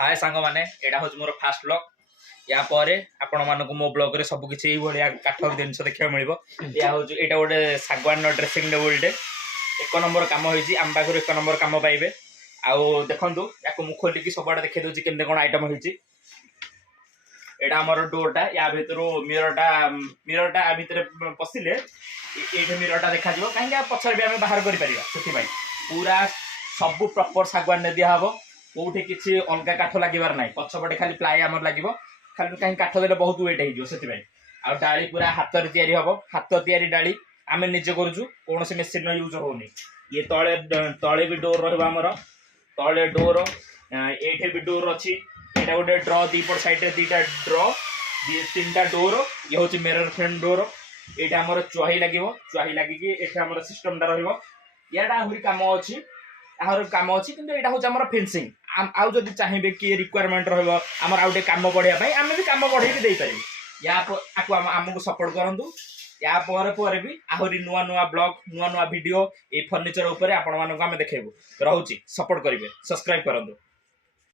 हाय सांग माने एटा हूँ मोर फास्ट ब्लॉग या पर आपण मानक मो ब्लॉग रे सब किछि भाया काठ जिनस देखा मिल या हूँ यहाँ गोटे सागवान ड्रेसिंग टेबुल टे एक नंबर कम होती आम पाखर एक नंबर कम पाइबे आउ देखु या खोलिकी सबुआड़े देखा दूसरी केमती कौन आइटम होती आमर डोरटा या भर मिररटा भितर पशिले ये मिररटा देखा कहीं पचर भी आम बाहर कर पूरा सब प्रॉपर सागवान दिहब कौटे किसी अलग काठ लगे ना पछपटे खाली प्लाई आम लगे खाली कहीं काठ देले बहुत वेट हो डाली पूरा हाथ तैयारी हम हाथ तैयारी डाली आम निजे करुचु कौन से मेसीन यूज होनी ये तले तले भी डोर रमर तले डोर ये भी डोर अच्छी यहाँ गोटे ड्र दीपट साइड दीटा ड्र तीन टा डोर ये हूँ मिरर फ्रेम डोर यहाँ आमर चुहाई लगे आमर सिस्टमटा रही कम अच्छी आर कम अच्छी कि यहाँ हूँ आम फेंसिंग आउ जब चाहिए कि रिक्वायरमेंट रमर आउटे कम बढ़ाई आम भी कम बढ़े भी देपर या आमको सपोर्ट करूँ या भी आहरी नुआ नुआ ब्लॉग नुआ नुआ वीडियो ये फर्निचर उपर आपण मानक आम देखू रोचे सपोर्ट करेंगे सब्सक्राइब करूँ।